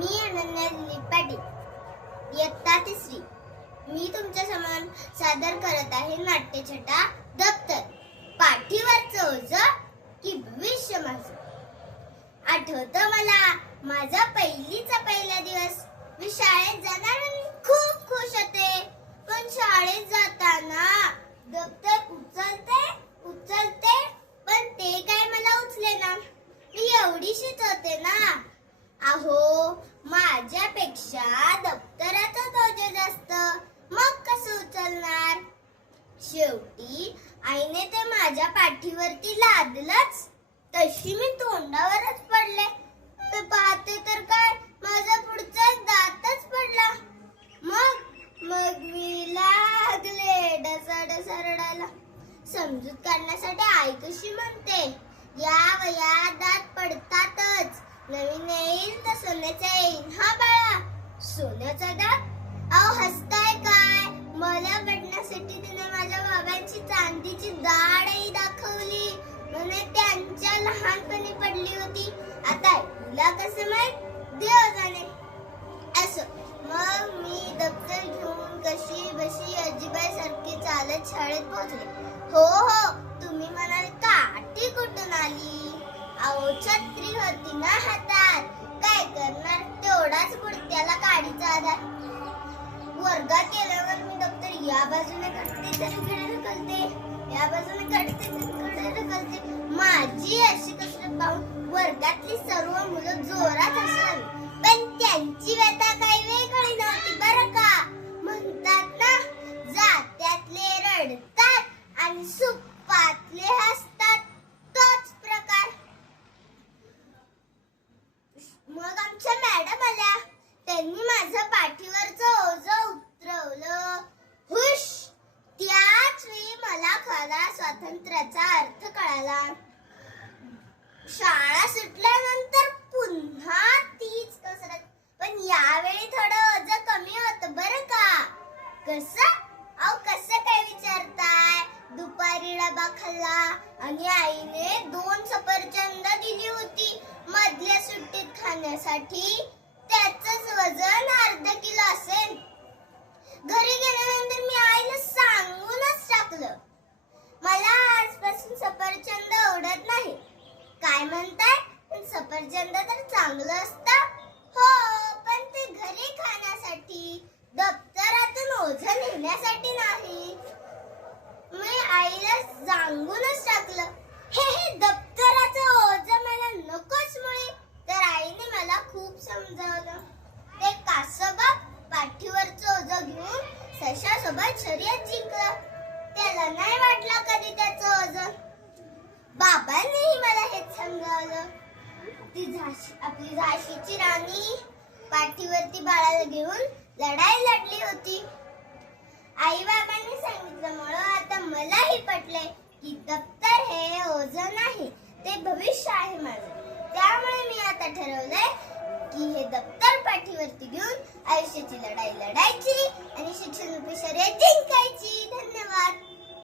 मी अनन्या दिलीप पाटील इयत्ता तिसरी मी तुमच्यासमोर सादर करत आहे नाट्यछटा दप्तर. पाठीवरचं ओझ की भविष्य माझं. आठवतं मला माझा पहिलीचा पहिला दिवस. मी शाळेत जाणार आणि खूप खुश होते. पण शाळेत जाताना दप्तर उचलते उचलते पण ते काय मला उचले ना मी एवढीशीच होते ना. अहो माझ्यापेक्षा दप्तराचा ओझं जास्त. मग कसं उचलणार? शेवटी आईने ते माझ्या पाठीवरती लादलंच. तशी मी तोंडावरच पडले. ते पाहते तर काय? माझा पुढचा दातच पडला. मग मग मी लागले डसा डसा रडायला समजूत काढण्यासाठी आई कशी म्हणते या वयात दात पडतातच. नवीन येईल तर सोन्याचा येईल. हा बाळा सोन्याचा दात? अहो हसताय काय? मला पडण्यासाठी तिने माझ्या बाबांची चांदीची दाढही दाखवली. म्हणे त्यांच्या लहानपणी पडली होती. आता तुला कसं माहीत? देव जाणे असो. मग मी दप्तर घेऊन कशी बशी अजिबाई सारखी चालत शाळेत पोहोचले. हो हो. तुम्ही म्हणाल काठी कुठून आली? अहो छत्री होती ना हात तेवढाच पुढत्याला काडीचा आधार वर्गात गेल्यावर मी दप्तर या बाजूने करते तर इकडे ढकलते या बाजूने काढते तर इकडे ढकलते माझी अशी कसरत पाहून वर्गातली सर्व मुलं जोरात असावी पण त्यांची व्यथा काही वेगळी नव्हती बरं का? स्वातंत्र्याचा अर्थ कळाला. शाळा सुटल्यानंतर पुन्हा तीच कसरत. पण यावेळी थोडं ओझ कमी होत बर का? कस? अहो कसं काय विचारताय? दुपारी डबा खाल्ला आणि आईने दोन सफरचंद दिली होती मधल्या सुट्टीत खाण्यासाठी. त्याच वजन अर्धा किलो असेल. घरी गेल्यानंतर मी आईला सांगूनच टाकलं मला आजपासून सफरचंद आवडत नाही काय म्हणताय पण तर चांगलं असतं. हो पण ते घरी खाण्यासाठी दप्तरातून ओझं नेण्यासाठी नाही. मी आईला सांगूनच टाकलं. हे हे दप्तराचं ओझं मला नकोच मुळे तर आईने मला खूप समजावलं. ते कासोबा पाठीवरचं ओझं घेऊन सशासोबत शर्यत जिंकलं. त्याला नाही वाटलं कधी त्याचं ओझं. बाबांनीही मला हेच समजावलं. ती झाशी आपली झाशीची राणी पाठीवरती बाळाला घेऊन लढाई लढली होती. आई बाबांनी सांगितल्यामुळं आता मलाही पटले की दप्तर हे ओझं नाही ते भविष्य आहे माझं. त्यामुळे मी आता ठरवलंय की हे दप्तर पाठीवरती घेऊन आयुष्याची लढाई लढायची आणि शिक्षण शर्यत जिंकायची.